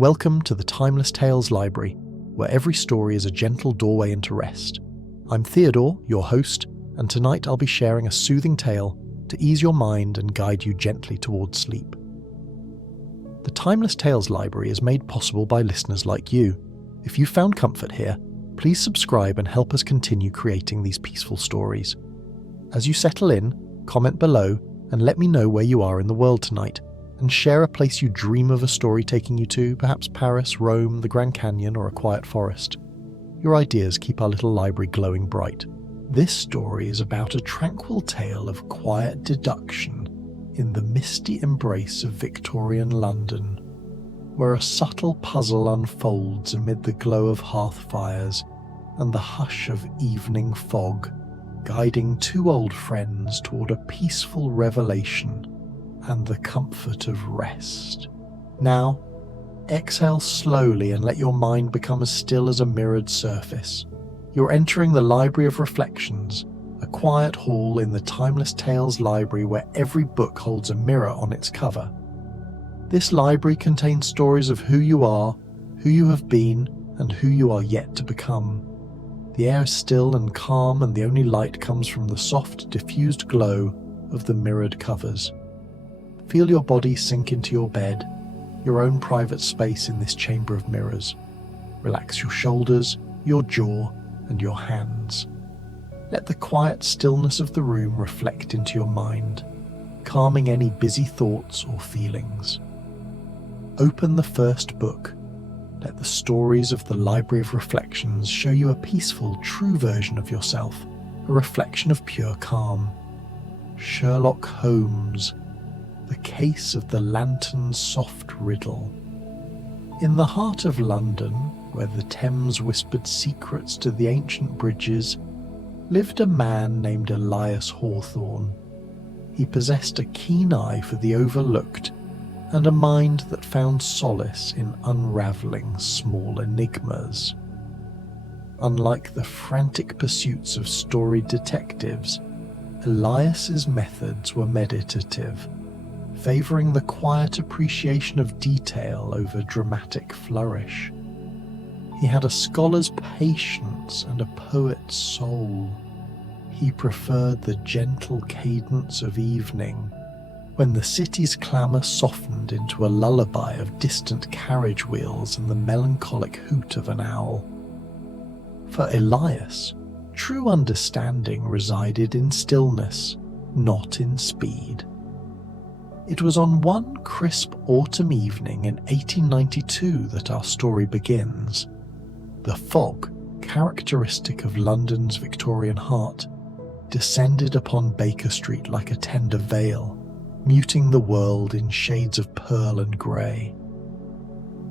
Welcome to the Timeless Tales Library, where every story is a gentle doorway into rest. I'm Theodore, your host, and tonight I'll be sharing a soothing tale to ease your mind and guide you gently towards sleep. The Timeless Tales Library is made possible by listeners like you. If you found comfort here, please subscribe and help us continue creating these peaceful stories. As you settle in, comment below and let me know where you are in the world tonight, and share a place you dream of a story taking you to, perhaps Paris, Rome, the Grand Canyon, or a quiet forest. Your ideas keep our little library glowing bright. This story is about a tranquil tale of quiet deduction in the misty embrace of Victorian London, where a subtle puzzle unfolds amid the glow of hearth fires and the hush of evening fog, guiding two old friends toward a peaceful revelation and the comfort of rest. Now, exhale slowly and let your mind become as still as a mirrored surface. You're entering the Library of Reflections, a quiet hall in the Timeless Tales Library where every book holds a mirror on its cover. This library contains stories of who you are, who you have been, and who you are yet to become. The air is still and calm, and the only light comes from the soft, diffused glow of the mirrored covers. Feel your body sink into your bed, your own private space in this chamber of mirrors. Relax your shoulders, your jaw, and your hands. Let the quiet stillness of the room reflect into your mind, calming any busy thoughts or feelings. Open the first book. Let the stories of the Library of Reflections show you a peaceful, true version of yourself, a reflection of pure calm. Sherlock Holmes, The Case of the Lantern's Soft Riddle. In the heart of London, where the Thames whispered secrets to the ancient bridges, lived a man named Elias Hawthorne. He possessed a keen eye for the overlooked and a mind that found solace in unravelling small enigmas. Unlike the frantic pursuits of storied detectives, Elias's methods were meditative, favouring the quiet appreciation of detail over dramatic flourish. He had a scholar's patience and a poet's soul. He preferred the gentle cadence of evening, when the city's clamour softened into a lullaby of distant carriage wheels and the melancholic hoot of an owl. For Elias, true understanding resided in stillness, not in speed. It was on one crisp autumn evening in 1892 that our story begins. The fog, characteristic of London's Victorian heart, descended upon Baker Street like a tender veil, muting the world in shades of pearl and grey.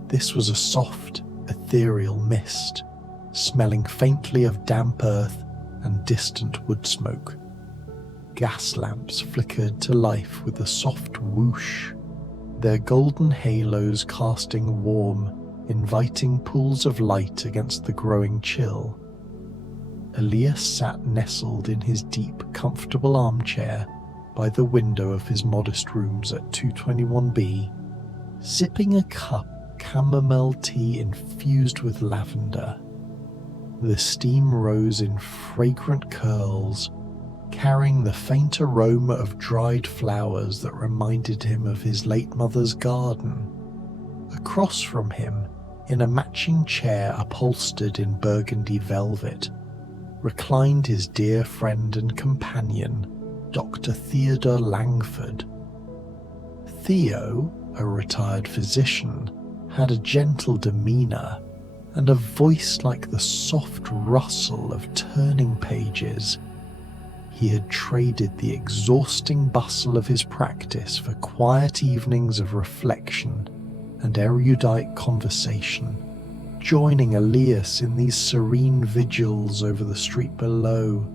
This was a soft, ethereal mist, smelling faintly of damp earth and distant wood smoke. Gas lamps flickered to life with a soft whoosh, their golden halos casting warm, inviting pools of light against the growing chill. Elias sat nestled in his deep, comfortable armchair by the window of his modest rooms at 221B, sipping a cup of chamomile tea infused with lavender. The steam rose in fragrant curls, carrying the faint aroma of dried flowers that reminded him of his late mother's garden. Across from him, in a matching chair upholstered in burgundy velvet, reclined his dear friend and companion, Dr. Theodore Langford. Theo, a retired physician, had a gentle demeanour and a voice like the soft rustle of turning pages. He had traded the exhausting bustle of his practice for quiet evenings of reflection and erudite conversation, joining Elias in these serene vigils over the street below.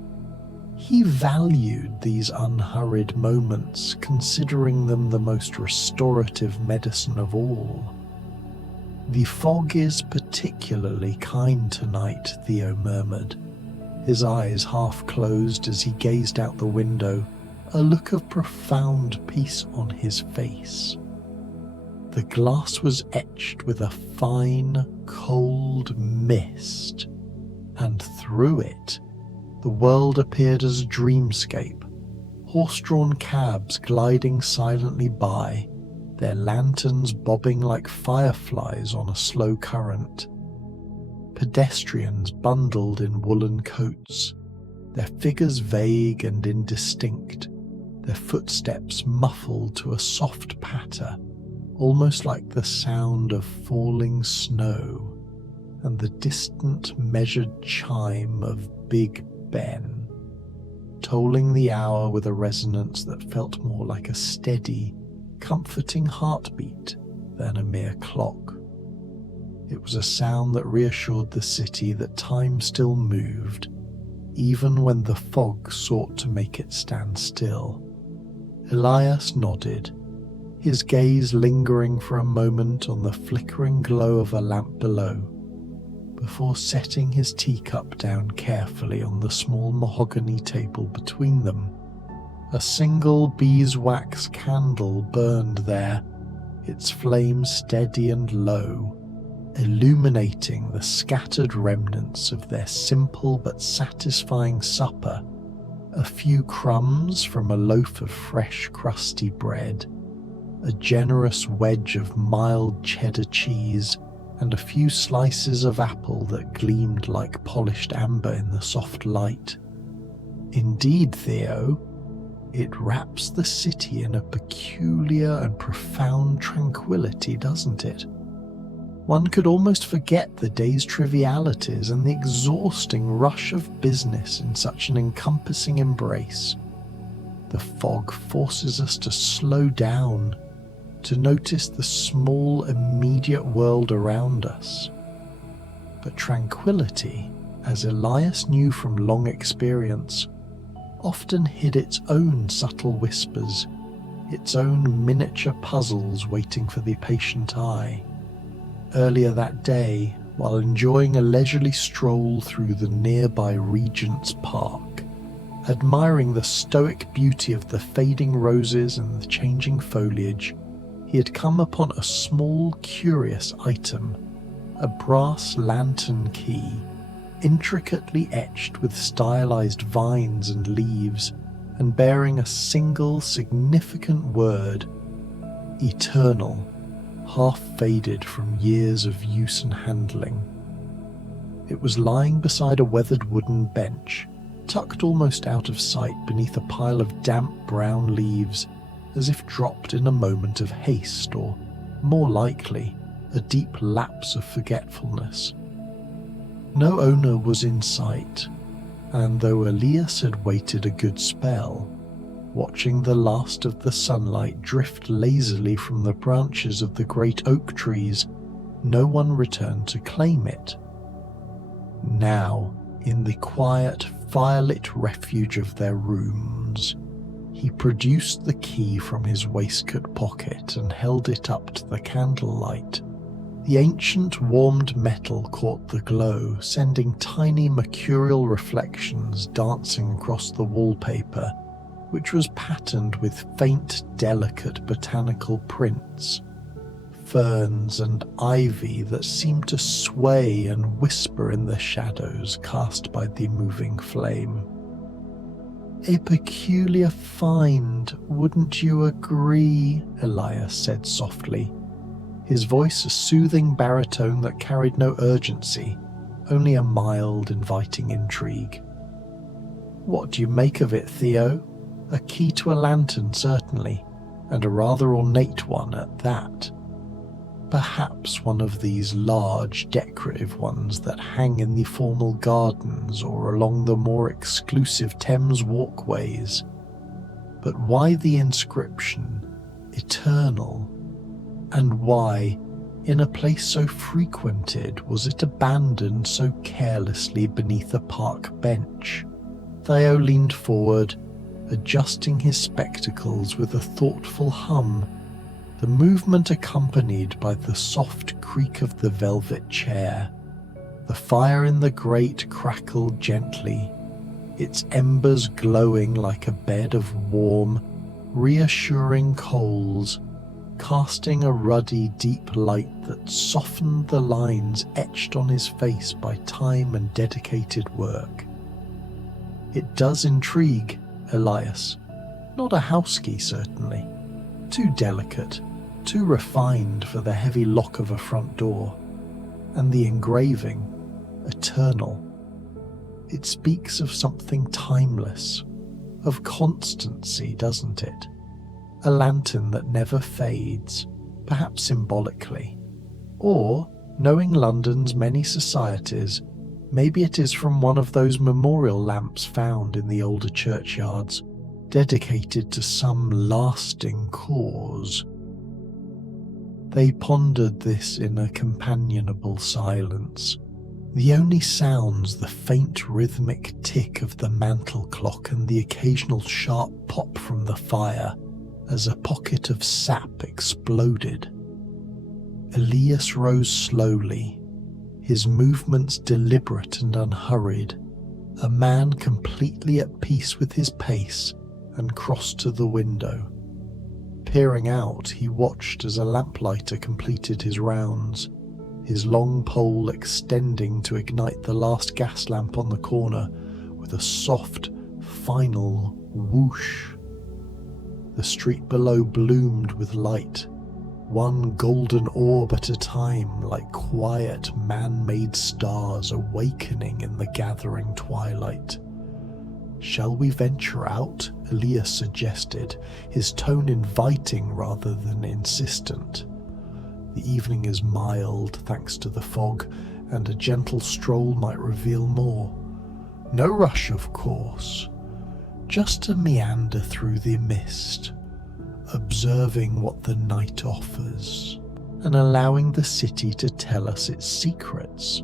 He valued these unhurried moments, considering them the most restorative medicine of all. "The fog is particularly kind tonight," Theo murmured, his eyes half closed as he gazed out the window, a look of profound peace on his face. the glass was etched with a fine, cold mist, and through it, the world appeared as a dreamscape, horse-drawn cabs gliding silently by, their lanterns bobbing like fireflies on a slow current. Pedestrians bundled in woolen coats, their figures vague and indistinct, their footsteps muffled to a soft patter, almost like the sound of falling snow, and the distant measured chime of Big Ben, tolling the hour with a resonance that felt more like a steady, comforting heartbeat than a mere clock. It was a sound that reassured the city that time still moved, even when the fog sought to make it stand still. Elias nodded, his gaze lingering for a moment on the flickering glow of a lamp below, before setting his teacup down carefully on the small mahogany table between them. A single beeswax candle burned there, its flame steady and low, illuminating the scattered remnants of their simple but satisfying supper, a few crumbs from a loaf of fresh crusty bread, a generous wedge of mild cheddar cheese, and a few slices of apple that gleamed like polished amber in the soft light. Indeed, Theo, it wraps the city in a peculiar and profound tranquility, doesn't it? One could almost forget the day's trivialities and the exhausting rush of business in such an encompassing embrace. The fog forces us to slow down, to notice the small, immediate world around us. But tranquility, as Elias knew from long experience, often hid its own subtle whispers, its own miniature puzzles waiting for the patient eye. Earlier that day, while enjoying a leisurely stroll through the nearby Regent's Park, admiring the stoic beauty of the fading roses and the changing foliage, he had come upon a small, curious item, a brass lantern key, intricately etched with stylized vines and leaves, and bearing a single significant word, eternal, half faded from years of use and handling. It was lying beside a weathered wooden bench, tucked almost out of sight beneath a pile of damp brown leaves, as if dropped in a moment of haste, or, more likely, a deep lapse of forgetfulness. No owner was in sight, and though Elias had waited a good spell, watching the last of the sunlight drift lazily from the branches of the great oak trees, no one returned to claim it. Now, in the quiet, firelit refuge of their rooms, he produced the key from his waistcoat pocket and held it up to the candlelight. The ancient warmed metal caught the glow, sending tiny mercurial reflections dancing across the wallpaper, which was patterned with faint, delicate botanical prints, ferns and ivy that seemed to sway and whisper in the shadows cast by the moving flame. "A peculiar find, wouldn't you agree?" Elias said softly, his voice a soothing baritone that carried no urgency, only a mild, inviting intrigue. "What do you make of it, Theo? A key to a lantern, certainly, and a rather ornate one at that. Perhaps one of these large, decorative ones that hang in the formal gardens or along the more exclusive Thames walkways. But why the inscription, eternal? And why, in a place so frequented, was it abandoned so carelessly beneath a park bench?" Theo leaned forward, adjusting his spectacles with a thoughtful hum, the movement accompanied by the soft creak of the velvet chair. The fire in the grate crackled gently, its embers glowing like a bed of warm, reassuring coals, casting a ruddy, deep light that softened the lines etched on his face by time and dedicated work. It does intrigue, Elias. Not a house key, certainly. Too delicate, too refined for the heavy lock of a front door. And the engraving, eternal. It speaks of something timeless, of constancy, doesn't it? A lantern that never fades, perhaps symbolically. Or, knowing London's many societies, maybe it is from one of those memorial lamps found in the older churchyards, dedicated to some lasting cause. They pondered this in a companionable silence. The only sounds the faint rhythmic tick of the mantel clock and the occasional sharp pop from the fire as a pocket of sap exploded. Elias rose slowly, his movements deliberate and unhurried, a man completely at peace with his pace, and crossed to the window. Peering out, he watched as a lamplighter completed his rounds, his long pole extending to ignite the last gas lamp on the corner with a soft, final whoosh. The street below bloomed with light, one golden orb at a time, like quiet man-made stars awakening in the gathering twilight. "Shall we venture out?" Elias suggested, his tone inviting rather than insistent. The evening is mild, thanks to the fog, and a gentle stroll might reveal more. No rush, of course. Just a meander through the mist, observing what the night offers, and allowing the city to tell us its secrets.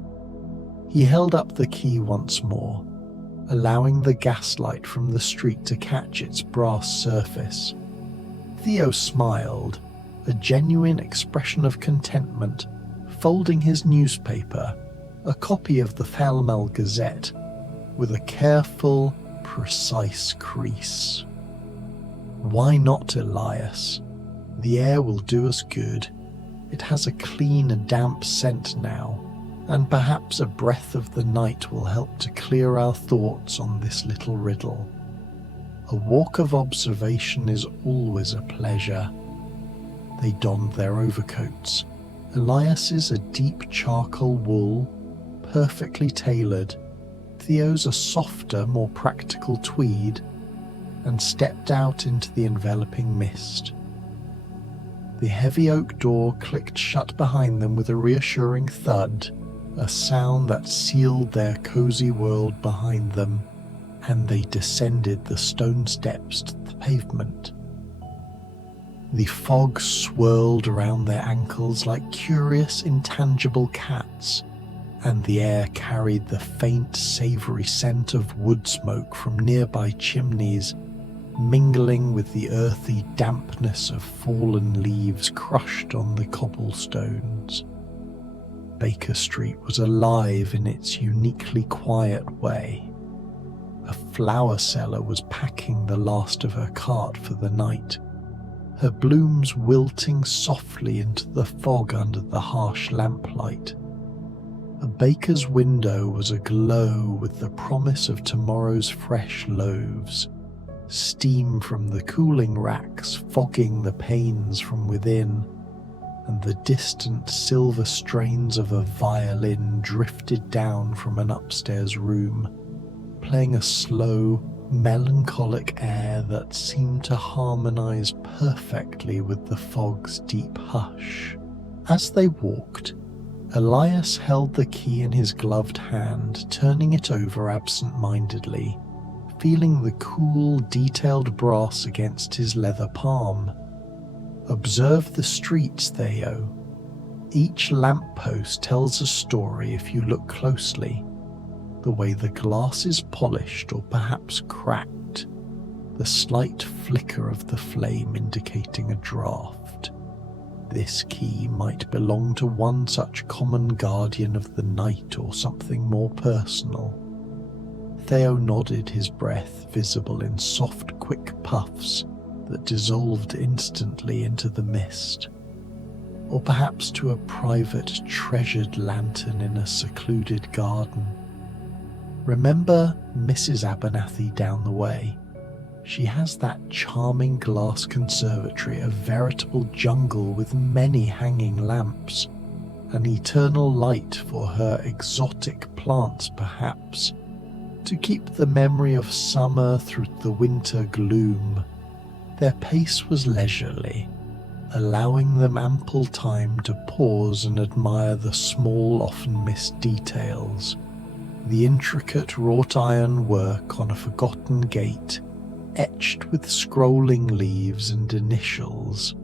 He held up the key once more, allowing the gaslight from the street to catch its brass surface. Theo smiled, a genuine expression of contentment, folding his newspaper, a copy of the Pall Mall Gazette, with a careful, precise crease. "Why not, Elias? The air will do us good. It has a clean and damp scent now, and perhaps a breath of the night will help to clear our thoughts on this little riddle. A walk of observation is always a pleasure." They donned their overcoats. Elias's a deep charcoal wool, perfectly tailored. Theo's a softer, more practical tweed, and stepped out into the enveloping mist. The heavy oak door clicked shut behind them with a reassuring thud, a sound that sealed their cozy world behind them, and they descended the stone steps to the pavement. The fog swirled around their ankles like curious, intangible cats, and the air carried the faint, savoury scent of wood smoke from nearby chimneys, mingling with the earthy dampness of fallen leaves crushed on the cobblestones. Baker Street was alive in its uniquely quiet way. A flower seller was packing the last of her cart for the night, her blooms wilting softly into the fog under the harsh lamplight. A baker's window was aglow with the promise of tomorrow's fresh loaves, steam from the cooling racks fogging the panes from within, and the distant silver strains of a violin drifted down from an upstairs room, playing a slow, melancholic air that seemed to harmonize perfectly with the fog's deep hush. As they walked, Elias held the key in his gloved hand, turning it over absent-mindedly, feeling the cool, detailed brass against his leather palm. "Observe the streets, Theo. Each lamppost tells a story if you look closely. The way the glass is polished or perhaps cracked, the slight flicker of the flame indicating a draught. This key might belong to one such common guardian of the night or something more personal." Theo nodded, his breath visible in soft, quick puffs that dissolved instantly into the mist, or perhaps to a private treasured lantern in a secluded garden. Remember Mrs. Abernathy down the way? She has that charming glass conservatory, a veritable jungle with many hanging lamps, an eternal light for her exotic plants perhaps, to keep the memory of summer through the winter gloom. Their pace was leisurely, allowing them ample time to pause and admire the small, often missed details, the intricate wrought iron work on a forgotten gate, etched with scrolling leaves and initials,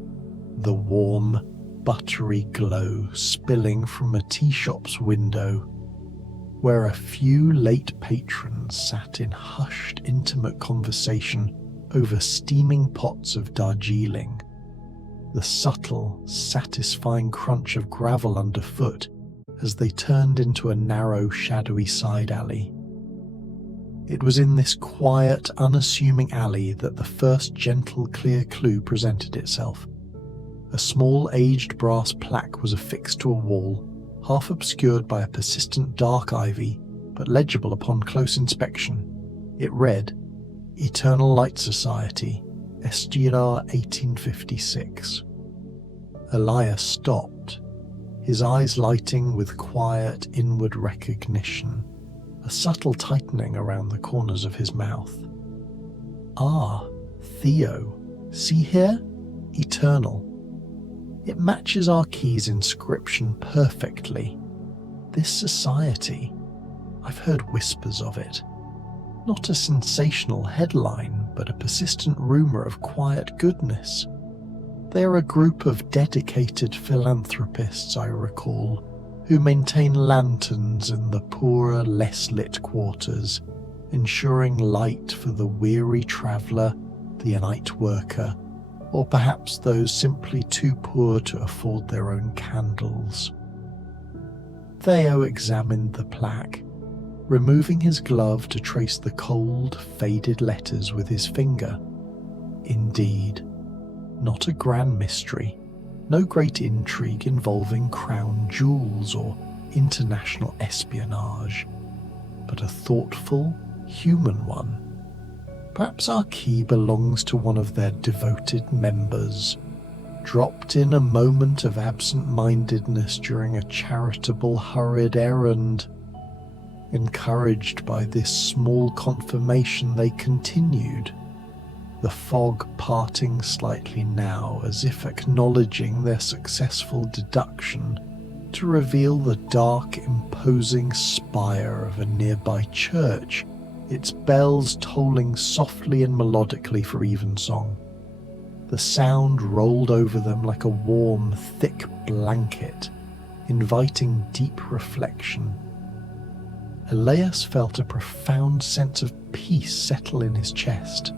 the warm, buttery glow spilling from a tea shop's window, where a few late patrons sat in hushed, intimate conversation over steaming pots of Darjeeling, the subtle, satisfying crunch of gravel underfoot as they turned into a narrow, shadowy side alley. It was in this quiet, unassuming alley that the first gentle, clear clue presented itself. A small, aged brass plaque was affixed to a wall, half obscured by a persistent dark ivy, but legible upon close inspection. It read, Eternal Light Society, SGR 1856. Elias stopped, his eyes lighting with quiet inward recognition, a subtle tightening around the corners of his mouth. Ah, Theo, see here? Eternal. It matches our key's inscription perfectly. This society, I've heard whispers of it. Not a sensational headline, but a persistent rumour of quiet goodness. They are a group of dedicated philanthropists, I recall, who maintain lanterns in the poorer, less lit quarters, ensuring light for the weary traveller, the night worker, or perhaps those simply too poor to afford their own candles. Theo examined the plaque, removing his glove to trace the cold, faded letters with his finger. Indeed, not a grand mystery, no great intrigue involving crown jewels or international espionage, but a thoughtful, human one. Perhaps our key belongs to one of their devoted members, dropped in a moment of absent-mindedness during a charitable, hurried errand. Encouraged by this small confirmation, they continued, the fog parting slightly now as if acknowledging their successful deduction, to reveal the dark, imposing spire of a nearby church, its bells tolling softly and melodically for evensong. The sound rolled over them like a warm, thick blanket, inviting deep reflection. Elias felt a profound sense of peace settle in his chest,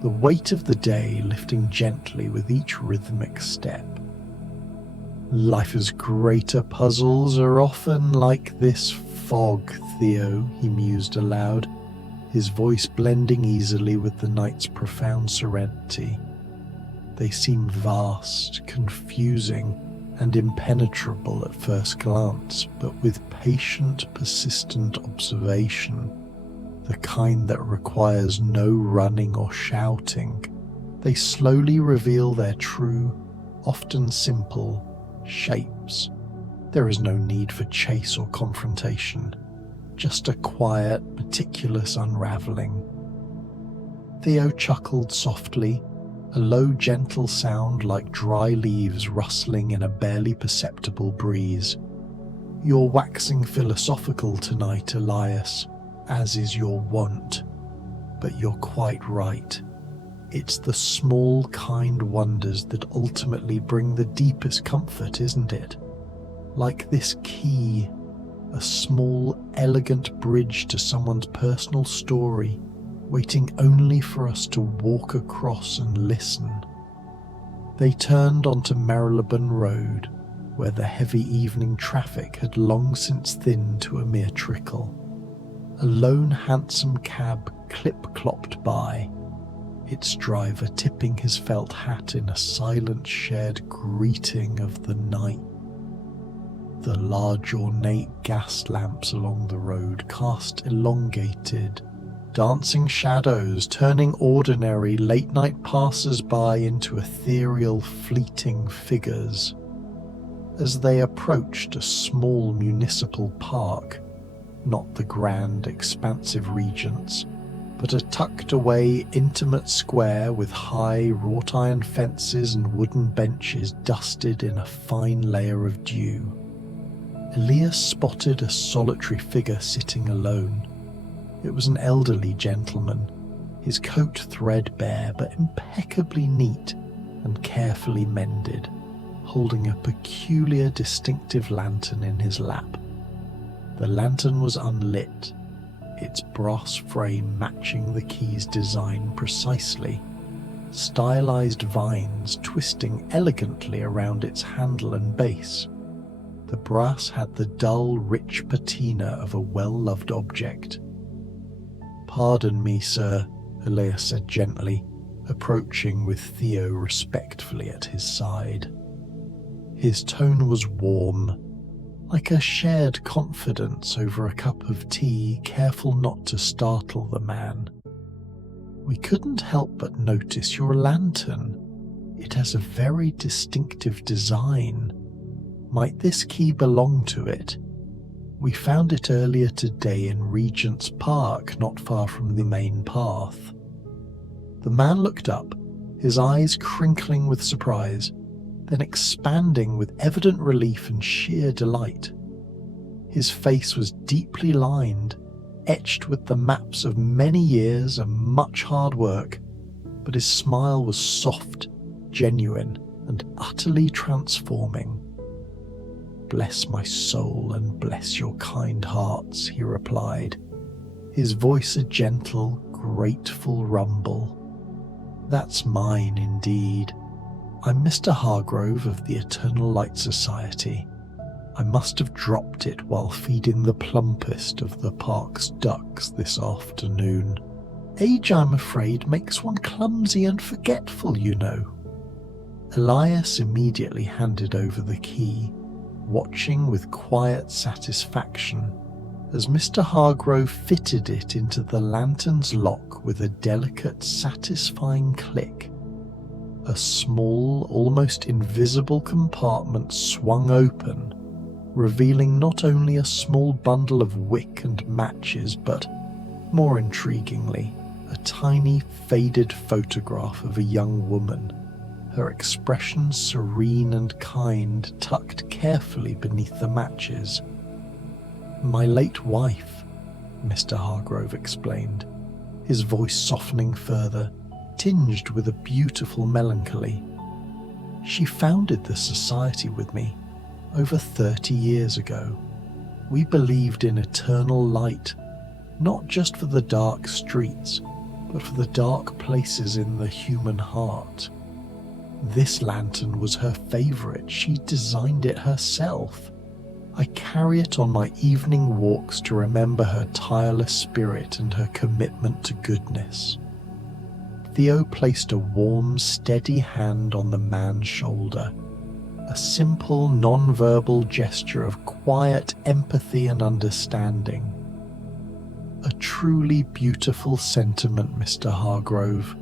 the weight of the day lifting gently with each rhythmic step. Life's greater puzzles are often like this fog, Theo, he mused aloud, his voice blending easily with the night's profound serenity. They seem vast, confusing, and impenetrable at first glance, but with patient, persistent observation, the kind that requires no running or shouting, they slowly reveal their true, often simple, shapes. There is no need for chase or confrontation, just a quiet, meticulous unravelling. Theo chuckled softly, a low, gentle sound like dry leaves rustling in a barely perceptible breeze. You're waxing philosophical tonight, Elias, as is your wont, but you're quite right. It's the small, kind wonders that ultimately bring the deepest comfort, isn't it? Like this key, a small, elegant bridge to someone's personal story, waiting only for us to walk across and listen. They turned onto Marylebone Road, where the heavy evening traffic had long since thinned to a mere trickle. A lone hansom cab clip-clopped by, its driver tipping his felt hat in a silent shared greeting of the night. The large ornate gas lamps along the road cast elongated, dancing shadows, turning ordinary late-night passers-by into ethereal, fleeting figures. As they approached a small municipal park, not the grand, expansive Regent's, but a tucked-away, intimate square with high, wrought-iron fences and wooden benches dusted in a fine layer of dew, Elias spotted a solitary figure sitting alone. It was an elderly gentleman, his coat threadbare but impeccably neat and carefully mended, holding a peculiar, distinctive lantern in his lap. The lantern was unlit, its brass frame matching the key's design precisely, stylized vines twisting elegantly around its handle and base. The brass had the dull, rich patina of a well-loved object. "Pardon me, sir," Elias said gently, approaching with Theo respectfully at his side. His tone was warm, like a shared confidence over a cup of tea, careful not to startle the man. "We couldn't help but notice your lantern. It has a very distinctive design. Might this key belong to it? We found it earlier today in Regent's Park, not far from the main path." The man looked up, his eyes crinkling with surprise, then expanding with evident relief and sheer delight. His face was deeply lined, etched with the maps of many years and much hard work, but his smile was soft, genuine, and utterly transforming. "Bless my soul and bless your kind hearts," he replied, his voice a gentle, grateful rumble. "That's mine indeed. I'm Mr. Hargrove of the Eternal Light Society. I must have dropped it while feeding the plumpest of the park's ducks this afternoon. Age, I'm afraid, makes one clumsy and forgetful, you know." Elias immediately handed over the key, watching with quiet satisfaction as Mr. Hargrove fitted it into the lantern's lock with a delicate, satisfying click. A small, almost invisible compartment swung open, revealing not only a small bundle of wick and matches, but, more intriguingly, a tiny, faded photograph of a young woman, her expression serene and kind, tucked carefully beneath the matches. "My late wife," Mr. Hargrove explained, his voice softening further, tinged with a beautiful melancholy. "She founded the society with me over 30 years ago. We believed in eternal light, not just for the dark streets, but for the dark places in the human heart. This lantern was her favorite. She designed it herself. I carry it on my evening walks to remember her tireless spirit and her commitment to goodness." Theo placed a warm, steady hand on the man's shoulder, a simple, non-verbal gesture of quiet empathy and understanding. "A truly beautiful sentiment, Mr. Hargrove.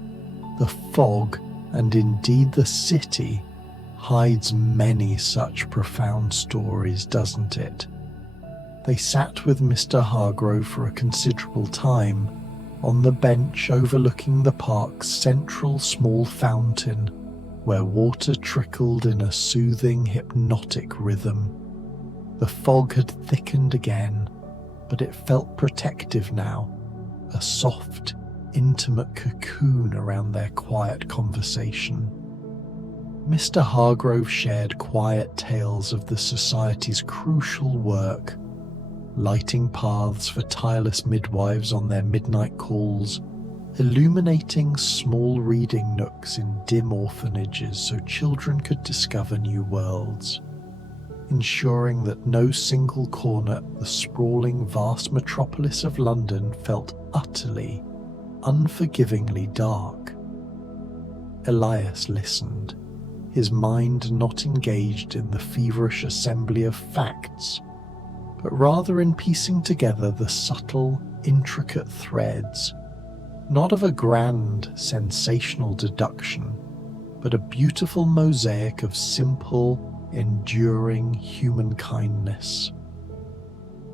The fog, and indeed the city, hides many such profound stories, doesn't it?" They sat with Mr. Hargrove for a considerable time, on the bench overlooking the park's central small fountain, where water trickled in a soothing, hypnotic rhythm. The fog had thickened again, but it felt protective now, a soft, intimate cocoon around their quiet conversation. Mr. Hargrove shared quiet tales of the Society's crucial work, lighting paths for tireless midwives on their midnight calls, illuminating small reading nooks in dim orphanages so children could discover new worlds, ensuring that no single corner of the sprawling vast metropolis of London felt utterly, unforgivingly dark. Elias listened, his mind not engaged in the feverish assembly of facts, but rather in piecing together the subtle, intricate threads, not of a grand, sensational deduction, but a beautiful mosaic of simple, enduring human kindness.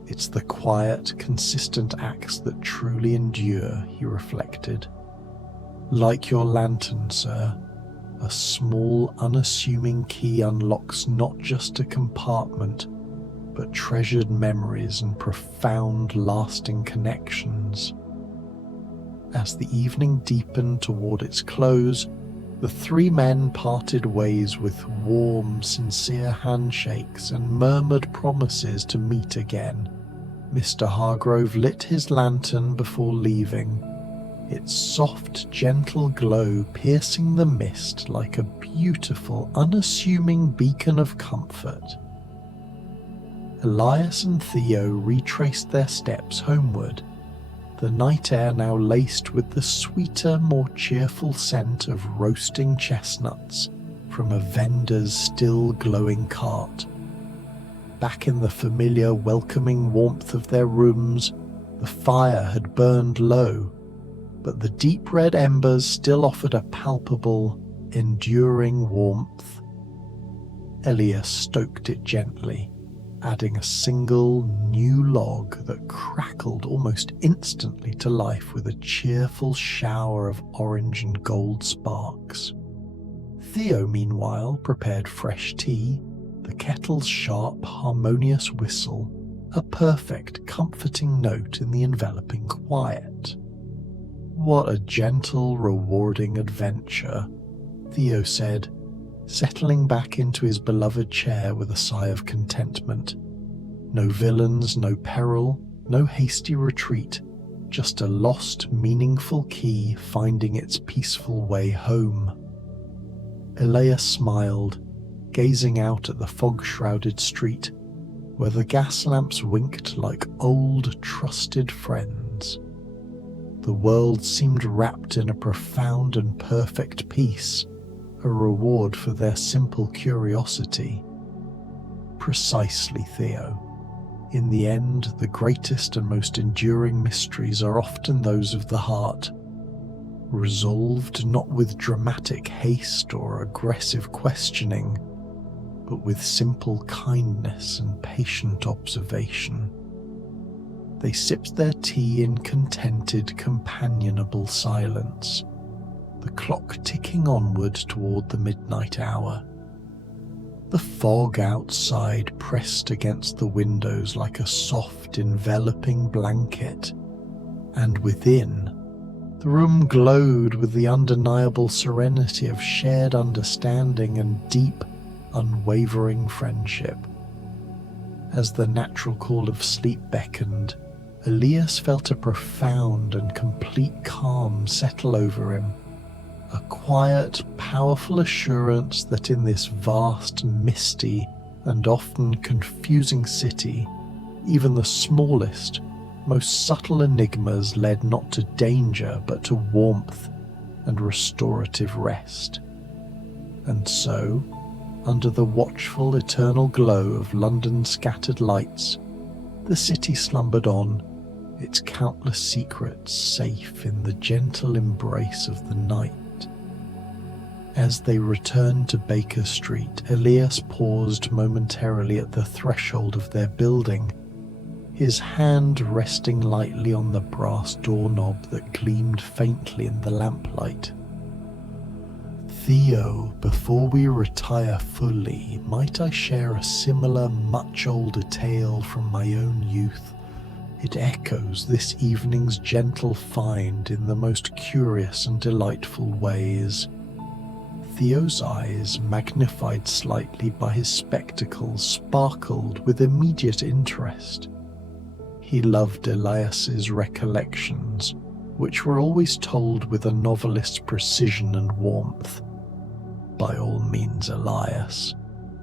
It's the quiet, consistent acts that truly endure, he reflected. Like your lantern, sir, a small, unassuming key unlocks not just a compartment, but treasured memories and profound, lasting connections. As the evening deepened toward its close, the three men parted ways with warm, sincere handshakes and murmured promises to meet again. Mr. Hargrove lit his lantern before leaving, its soft, gentle glow piercing the mist like a beautiful, unassuming beacon of comfort. Elias and Theo retraced their steps homeward, the night air now laced with the sweeter, more cheerful scent of roasting chestnuts from a vendor's still glowing cart. Back in the familiar, welcoming warmth of their rooms, the fire had burned low, but the deep red embers still offered a palpable, enduring warmth. Elias stoked it gently, adding a single new log that crackled almost instantly to life with a cheerful shower of orange and gold sparks. Theo, meanwhile, prepared fresh tea, the kettle's sharp, harmonious whistle, a perfect, comforting note in the enveloping quiet. What a gentle, rewarding adventure, Theo said, settling back into his beloved chair with a sigh of contentment. No villains, no peril, no hasty retreat, just a lost, meaningful key finding its peaceful way home. Elias smiled, gazing out at the fog-shrouded street, where the gas lamps winked like old, trusted friends. The world seemed wrapped in a profound and perfect peace, a reward for their simple curiosity. Precisely, Theo. In the end, the greatest and most enduring mysteries are often those of the heart, resolved not with dramatic haste or aggressive questioning, but with simple kindness and patient observation. They sipped their tea in contented, companionable silence, the clock ticking onward toward the midnight hour. The fog outside pressed against the windows like a soft, enveloping blanket, and within, the room glowed with the undeniable serenity of shared understanding and deep, unwavering friendship. As the natural call of sleep beckoned, Elias felt a profound and complete calm settle over him, a quiet, powerful assurance that in this vast, misty, and often confusing city, even the smallest, most subtle enigmas led not to danger but to warmth and restorative rest. And so, under the watchful, eternal glow of London's scattered lights, the city slumbered on, its countless secrets safe in the gentle embrace of the night. As they returned to Baker Street, Elias paused momentarily at the threshold of their building, his hand resting lightly on the brass doorknob that gleamed faintly in the lamplight. Theo, before we retire fully, might I share a similar, much older tale from my own youth? It echoes this evening's gentle find in the most curious and delightful ways. Theo's eyes, magnified slightly by his spectacles, sparkled with immediate interest. He loved Elias's recollections, which were always told with a novelist's precision and warmth. By all means, Elias.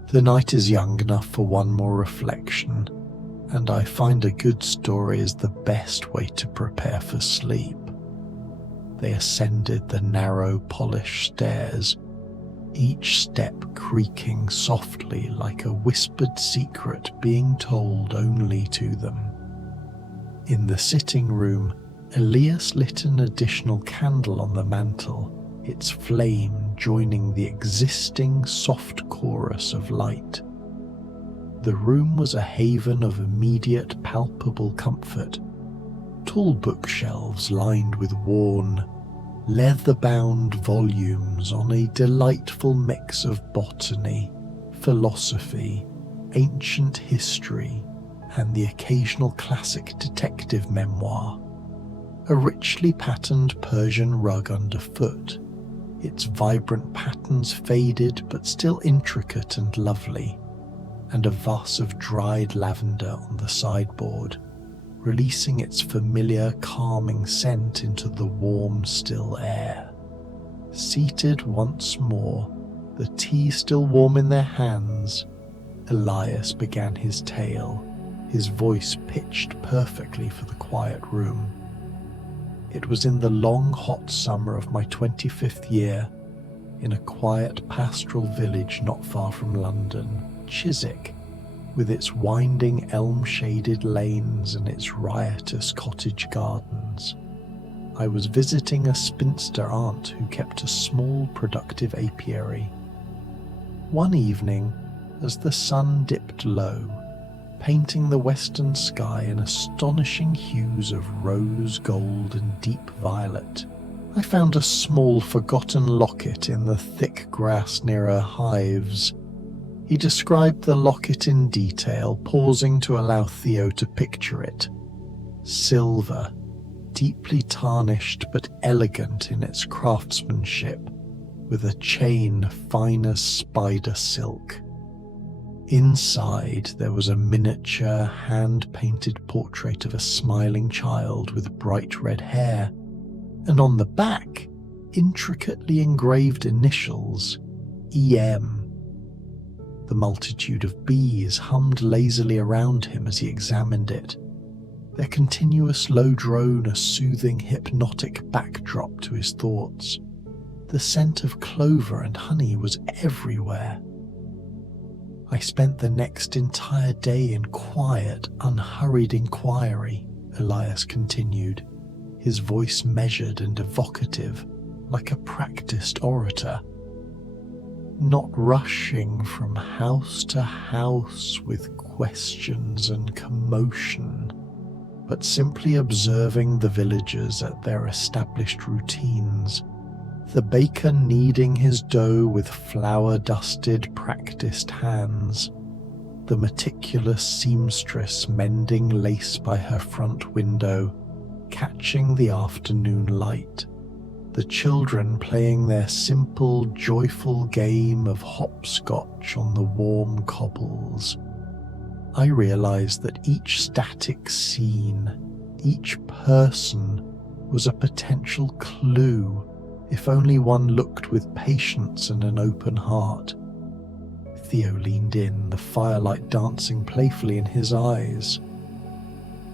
The night is young enough for one more reflection, and I find a good story is the best way to prepare for sleep. they ascended the narrow, polished stairs, each step creaking softly like a whispered secret being told only to them. In the sitting room, Elias lit an additional candle on the mantel, its flame joining the existing soft chorus of light. The room was a haven of immediate, palpable comfort. Tall bookshelves lined with worn, leather-bound volumes on a delightful mix of botany, philosophy, ancient history, and the occasional classic detective memoir. A richly patterned Persian rug underfoot, its vibrant patterns faded but still intricate and lovely, and a vase of dried lavender on the sideboard, releasing its familiar calming scent into the warm, still air. Seated once more, the tea still warm in their hands, Elias began his tale, his voice pitched perfectly for the quiet room. It was in the long, hot summer of my 25th year, in a quiet pastoral village not far from London, Chiswick, with its winding elm-shaded lanes and its riotous cottage gardens. I was visiting a spinster aunt who kept a small, productive apiary. One evening, as the sun dipped low, painting the western sky in astonishing hues of rose gold and deep violet, I found a small forgotten locket in the thick grass near her hives. He described the locket in detail, pausing to allow Theo to picture it. Silver, deeply tarnished but elegant in its craftsmanship, with a chain fine as spider silk. Inside there was a miniature, hand-painted portrait of a smiling child with bright red hair, and on the back, intricately engraved initials, EM. The multitude of bees hummed lazily around him as he examined it, their continuous low drone a soothing, hypnotic backdrop to his thoughts. The scent of clover and honey was everywhere. I spent the next entire day in quiet, unhurried inquiry, Elias continued, his voice measured and evocative, like a practiced orator. Not rushing from house to house with questions and commotion, but simply observing the villagers at their established routines, the baker kneading his dough with flour-dusted, practiced hands, the meticulous seamstress mending lace by her front window, catching the afternoon light, the children playing their simple, joyful game of hopscotch on the warm cobbles. I realized that each static scene, each person, was a potential clue if only one looked with patience and an open heart. Theo leaned in, the firelight dancing playfully in his eyes.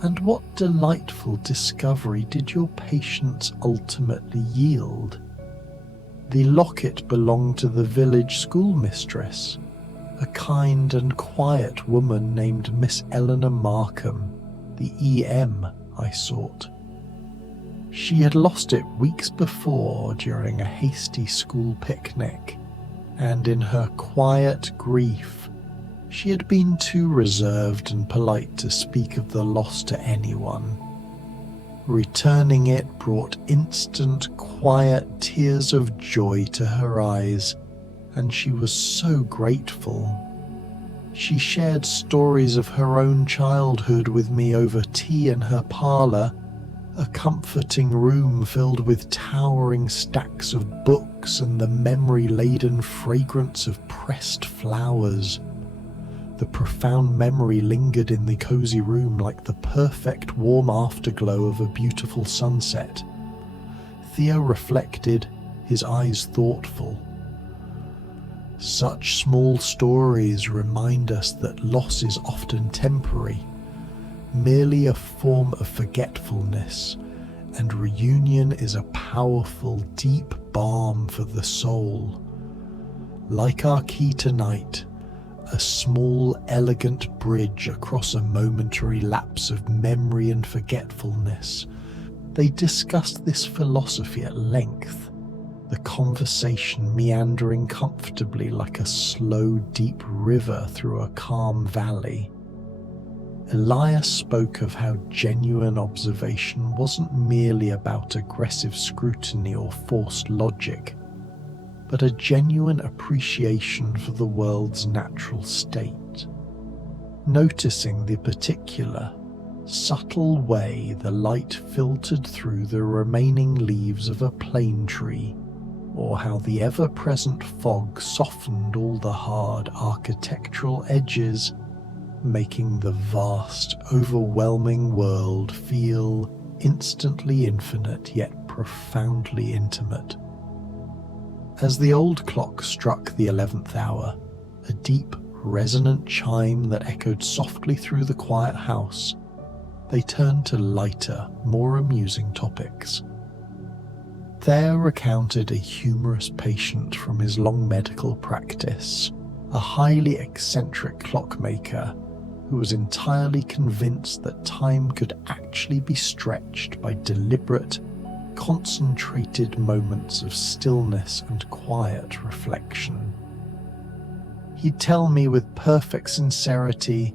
And what delightful discovery did your patience ultimately yield? The locket belonged to the village schoolmistress, a kind and quiet woman named Miss Eleanor Markham, the EM I sought. She had lost it weeks before during a hasty school picnic, and in her quiet grief, she had been too reserved and polite to speak of the loss to anyone. Returning it brought instant, quiet tears of joy to her eyes, and she was so grateful. She shared stories of her own childhood with me over tea in her parlour, a comforting room filled with towering stacks of books and the memory-laden fragrance of pressed flowers. The profound memory lingered in the cosy room like the perfect warm afterglow of a beautiful sunset. Theo reflected, his eyes thoughtful. Such small stories remind us that loss is often temporary, merely a form of forgetfulness, and reunion is a powerful, deep balm for the soul. Like our key tonight, a small, elegant bridge across a momentary lapse of memory and forgetfulness, they discussed this philosophy at length, the conversation meandering comfortably like a slow, deep river through a calm valley. Elias spoke of how genuine observation wasn't merely about aggressive scrutiny or forced logic, but a genuine appreciation for the world's natural state. Noticing the particular, subtle way the light filtered through the remaining leaves of a plane tree, or how the ever-present fog softened all the hard architectural edges, making the vast, overwhelming world feel instantly infinite yet profoundly intimate. As the old clock struck the 11th hour, a deep, resonant chime that echoed softly through the quiet house, they turned to lighter, more amusing topics. Thayer recounted a humorous patient from his long medical practice, a highly eccentric clockmaker who was entirely convinced that time could actually be stretched by deliberate, concentrated moments of stillness and quiet reflection. He'd tell me with perfect sincerity,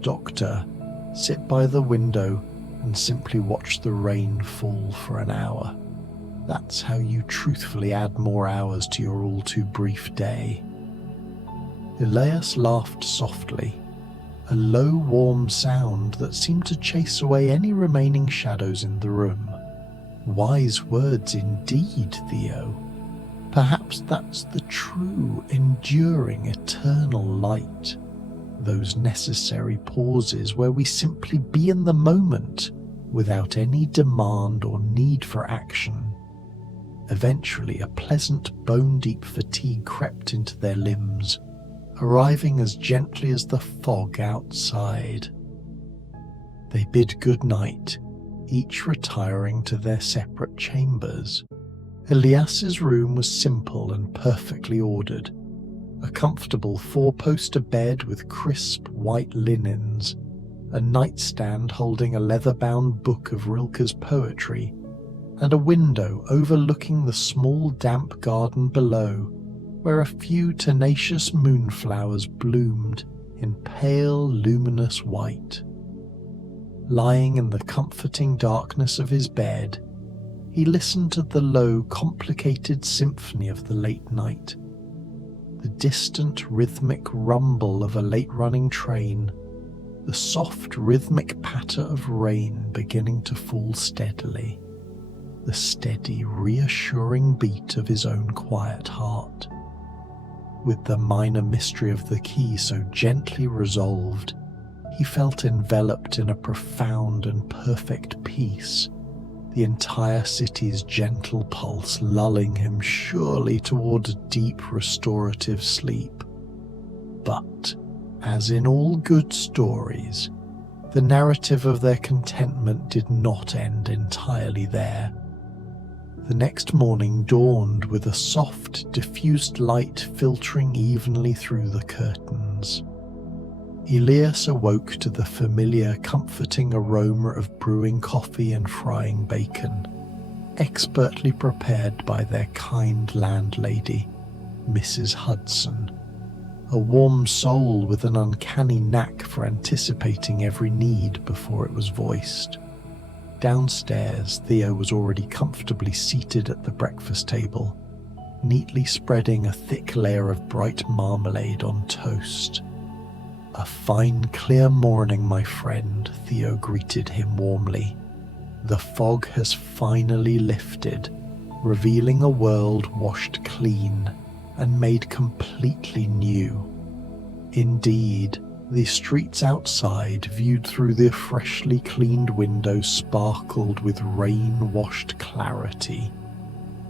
"Doctor, sit by the window and simply watch the rain fall for an hour. That's how you truthfully add more hours to your all-too-brief day." Elias laughed softly, a low, warm sound that seemed to chase away any remaining shadows in the room. Wise words indeed, Theo. Perhaps that's the true, enduring, eternal light. Those necessary pauses where we simply be in the moment without any demand or need for action. Eventually, a pleasant, bone-deep fatigue crept into their limbs, arriving as gently as the fog outside. They bid good night, each retiring to their separate chambers. Elias's room was simple and perfectly ordered. A comfortable four-poster bed with crisp white linens, a nightstand holding a leather-bound book of Rilke's poetry, and a window overlooking the small damp garden below, where a few tenacious moonflowers bloomed in pale, luminous white. Lying in the comforting darkness of his bed, he listened to the low, complicated symphony of the late night, the distant, rhythmic rumble of a late-running train, the soft, rhythmic patter of rain beginning to fall steadily, the steady, reassuring beat of his own quiet heart. With the minor mystery of the key so gently resolved, he felt enveloped in a profound and perfect peace, the entire city's gentle pulse lulling him surely toward a deep restorative sleep. But, as in all good stories, the narrative of their contentment did not end entirely there. The next morning dawned with a soft, diffused light filtering evenly through the curtains. Elias awoke to the familiar, comforting aroma of brewing coffee and frying bacon, expertly prepared by their kind landlady, Mrs. Hudson, a warm soul with an uncanny knack for anticipating every need before it was voiced. Downstairs, Theo was already comfortably seated at the breakfast table, neatly spreading a thick layer of bright marmalade on toast. "A fine, clear morning, my friend," Theo greeted him warmly. "The fog has finally lifted, revealing a world washed clean and made completely new. Indeed, the streets outside, viewed through the freshly cleaned windows, sparkled with rain-washed clarity,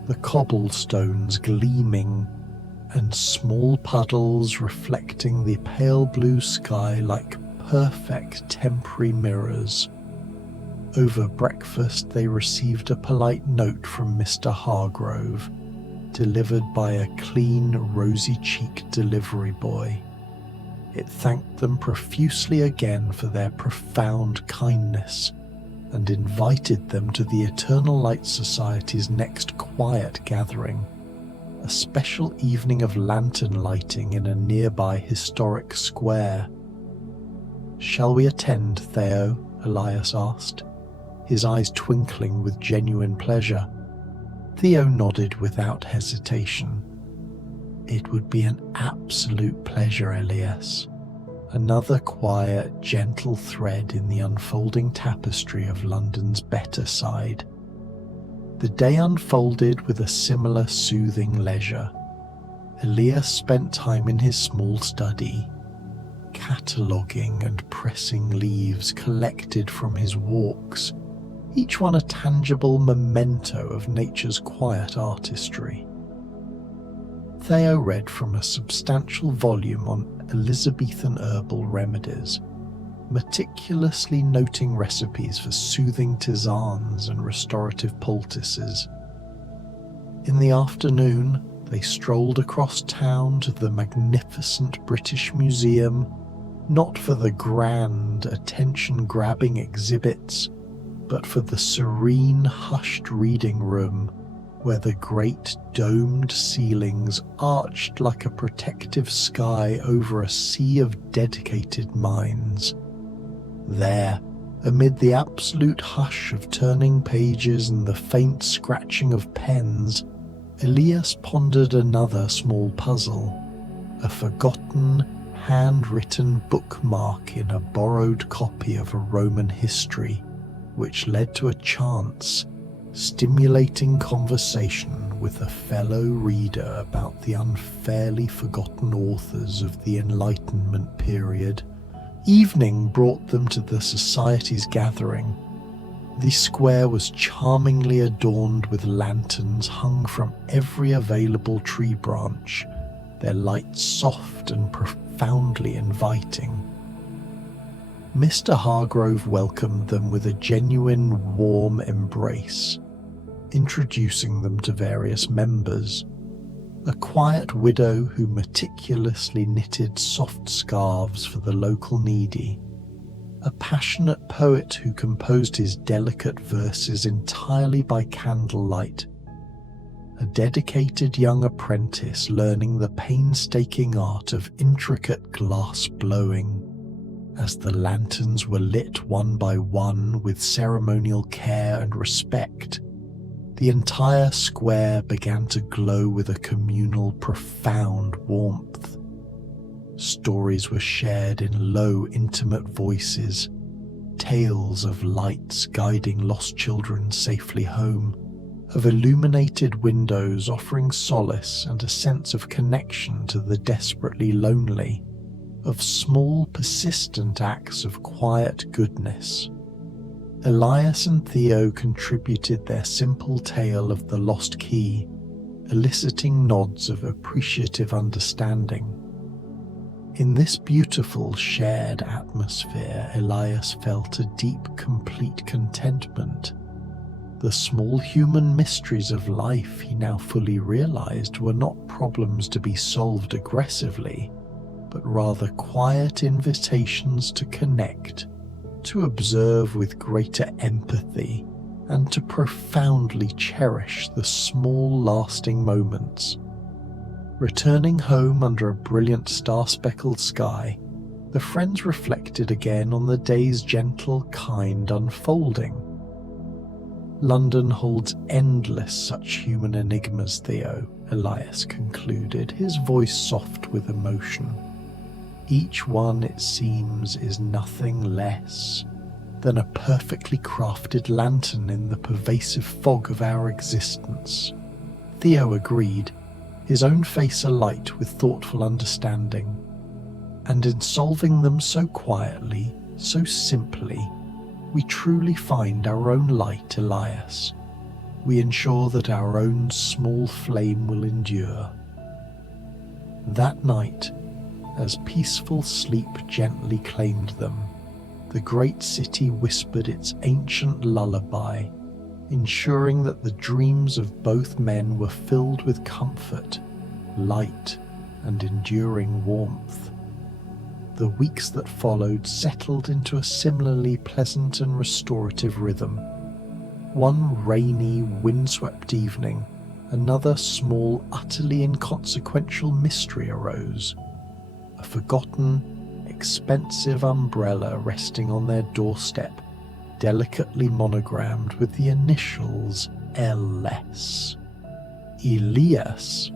the cobblestones gleaming and small puddles reflecting the pale blue sky like perfect temporary mirrors. Over breakfast, they received a polite note from Mr. Hargrove, delivered by a clean, rosy-cheeked delivery boy. It thanked them profusely again for their profound kindness and invited them to the Eternal Light Society's next quiet gathering, a special evening of lantern lighting in a nearby historic square. "Shall we attend, Theo?" Elias asked, his eyes twinkling with genuine pleasure. Theo nodded without hesitation. "It would be an absolute pleasure, Elias." Another quiet, gentle thread in the unfolding tapestry of London's better side. The day unfolded with a similar soothing leisure. Elias spent time in his small study, cataloguing and pressing leaves collected from his walks, each one a tangible memento of nature's quiet artistry. Theo read from a substantial volume on Elizabethan herbal remedies, meticulously noting recipes for soothing tisanes and restorative poultices. In the afternoon, they strolled across town to the magnificent British Museum, not for the grand, attention-grabbing exhibits, but for the serene, hushed reading room where the great domed ceilings arched like a protective sky over a sea of dedicated minds. There, amid the absolute hush of turning pages and the faint scratching of pens, Elias pondered another small puzzle, a forgotten, handwritten bookmark in a borrowed copy of a Roman history, which led to a chance, stimulating conversation with a fellow reader about the unfairly forgotten authors of the Enlightenment period. Evening brought them to the society's gathering. The square was charmingly adorned with lanterns hung from every available tree branch, their light soft and profoundly inviting. Mr. Hargrove welcomed them with a genuine warm embrace, introducing them to various members. A quiet widow who meticulously knitted soft scarves for the local needy. A passionate poet who composed his delicate verses entirely by candlelight. A dedicated young apprentice learning the painstaking art of intricate glass blowing. As the lanterns were lit one by one with ceremonial care and respect, the entire square began to glow with a communal, profound warmth. Stories were shared in low, intimate voices, tales of lights guiding lost children safely home, of illuminated windows offering solace and a sense of connection to the desperately lonely, of small, persistent acts of quiet goodness. Elias and Theo contributed their simple tale of the lost key, eliciting nods of appreciative understanding. In this beautiful, shared atmosphere, Elias felt a deep, complete contentment. The small human mysteries of life, he now fully realized, were not problems to be solved aggressively, but rather quiet invitations to connect, to observe with greater empathy, and to profoundly cherish the small lasting moments. Returning home under a brilliant star-speckled sky, the friends reflected again on the day's gentle, kind unfolding. London holds endless such human enigmas, Theo, Elias concluded, his voice soft with emotion. Each one, it seems, is nothing less than a perfectly crafted lantern in the pervasive fog of our existence. Theo agreed, his own face alight with thoughtful understanding. And in solving them so quietly, so simply, we truly find our own light, Elias. We ensure that our own small flame will endure. That night, as peaceful sleep gently claimed them, the great city whispered its ancient lullaby, ensuring that the dreams of both men were filled with comfort, light, and enduring warmth. The weeks that followed settled into a similarly pleasant and restorative rhythm. One rainy, windswept evening, another small, utterly inconsequential mystery arose. A forgotten, expensive umbrella resting on their doorstep, delicately monogrammed with the initials LS. Elias,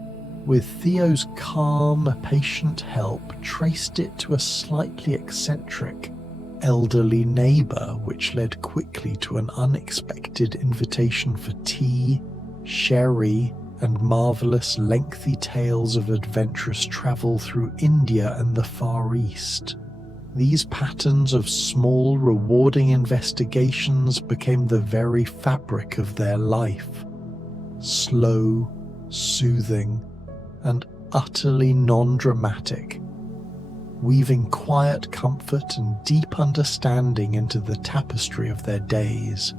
with Theo's calm, patient help, traced it to a slightly eccentric, elderly neighbour, which led quickly to an unexpected invitation for tea, sherry, and marvellous lengthy tales of adventurous travel through India and the Far East. These patterns of small, rewarding investigations became the very fabric of their life. Slow, soothing, and utterly non-dramatic, weaving quiet comfort and deep understanding into the tapestry of their days.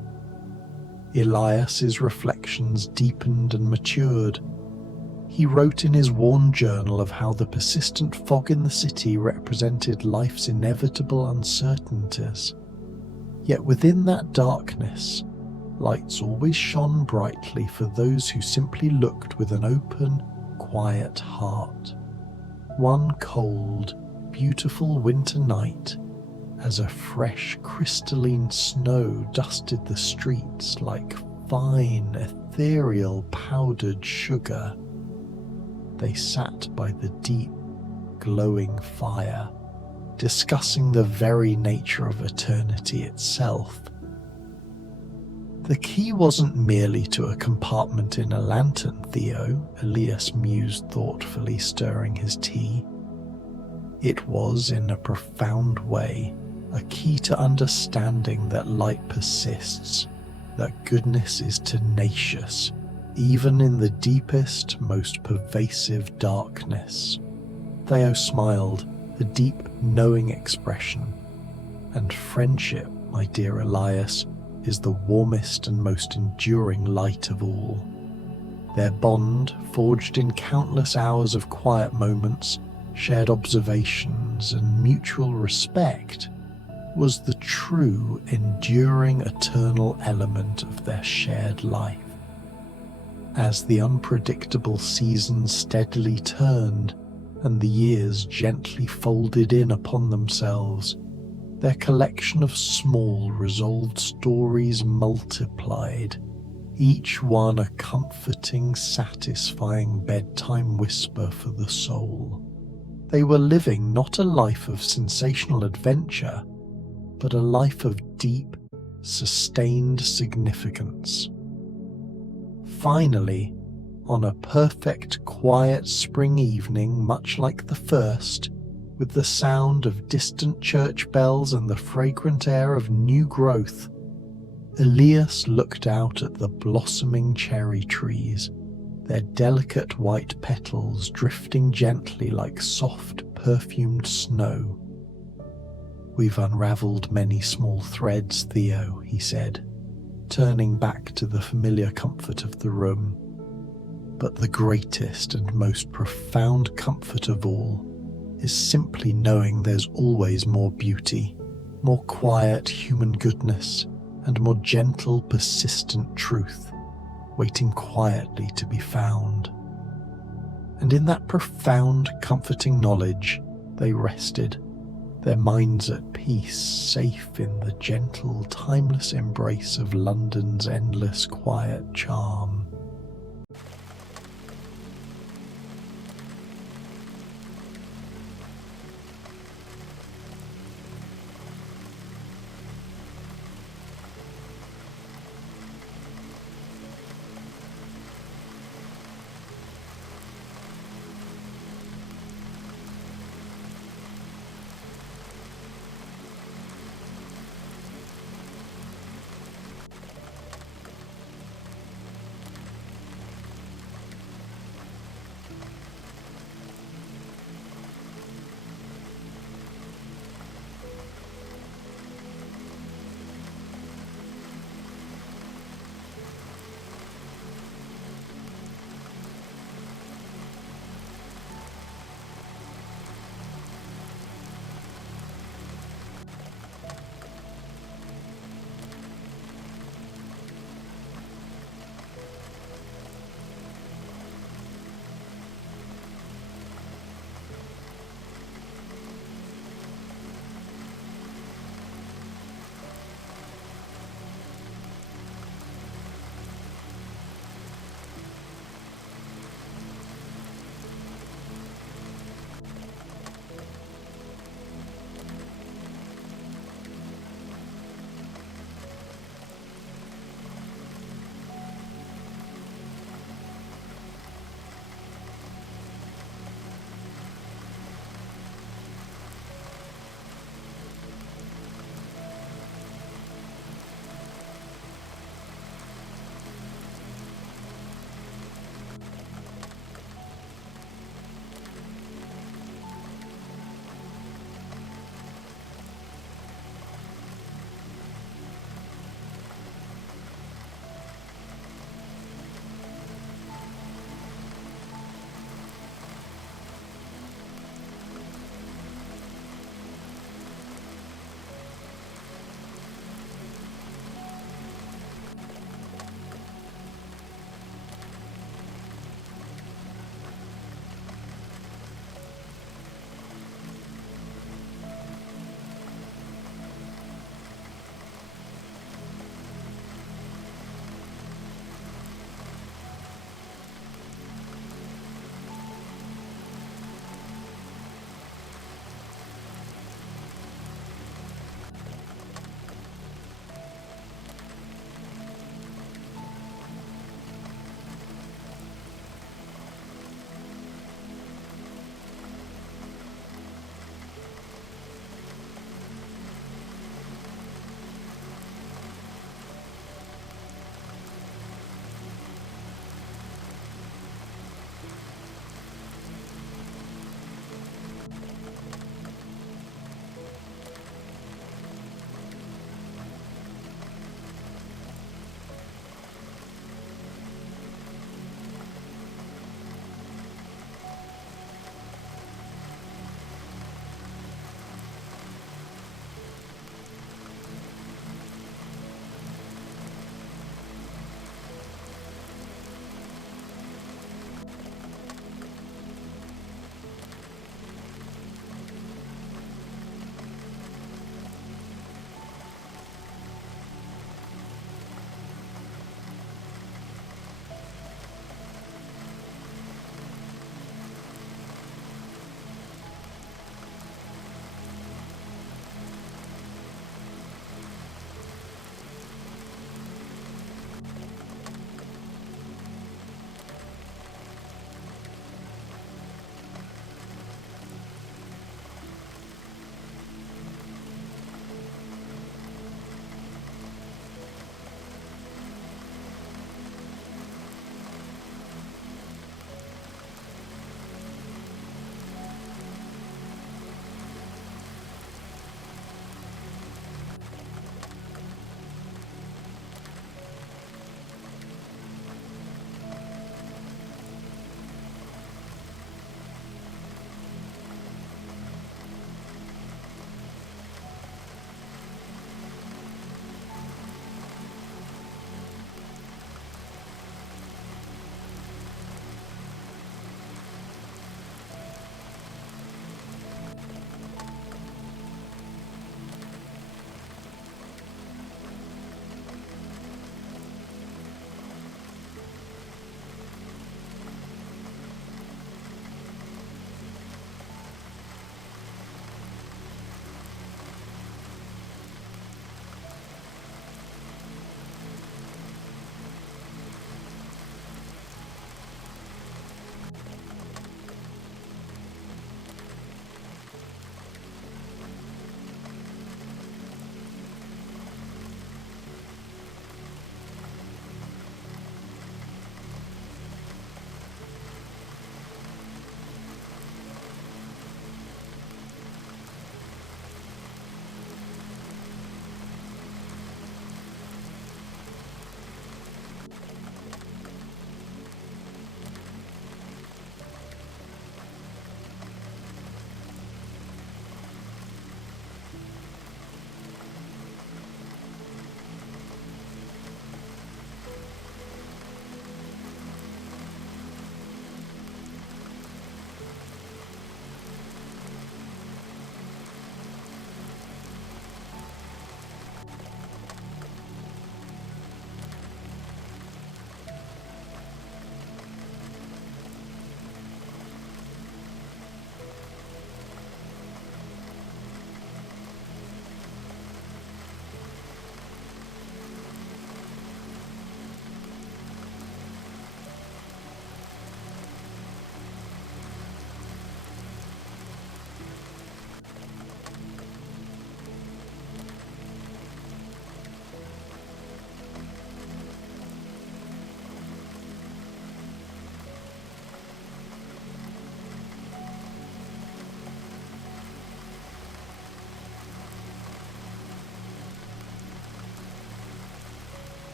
Elias's reflections deepened and matured. He wrote in his worn journal of how the persistent fog in the city represented life's inevitable uncertainties. Yet within that darkness, lights always shone brightly for those who simply looked with an open, quiet heart. One cold, beautiful winter night, as a fresh crystalline snow dusted the streets like fine, ethereal powdered sugar, they sat by the deep, glowing fire, discussing the very nature of eternity itself. The key wasn't merely to a compartment in a lantern, Theo, Elias mused thoughtfully, stirring his tea. It was, in a profound way, a key to understanding that light persists, that goodness is tenacious, even in the deepest, most pervasive darkness. Theo smiled, a deep, knowing expression. And friendship, my dear Elias, is the warmest and most enduring light of all. Their bond, forged in countless hours of quiet moments, shared observations, and mutual respect, was the true, enduring, eternal element of their shared life. As the unpredictable seasons steadily turned and the years gently folded in upon themselves, their collection of small, resolved stories multiplied, each one a comforting, satisfying bedtime whisper for the soul. They were living not a life of sensational adventure, but a life of deep, sustained significance. Finally, on a perfect, quiet spring evening, much like the first, with the sound of distant church bells and the fragrant air of new growth, Elias looked out at the blossoming cherry trees, their delicate white petals drifting gently like soft, perfumed snow. "We've unravelled many small threads, Theo," he said, turning back to the familiar comfort of the room. "But the greatest and most profound comfort of all is simply knowing there's always more beauty, more quiet human goodness, and more gentle, persistent truth, waiting quietly to be found." And in that profound, comforting knowledge, they rested, their minds at peace, safe in the gentle, timeless embrace of London's endless quiet charm.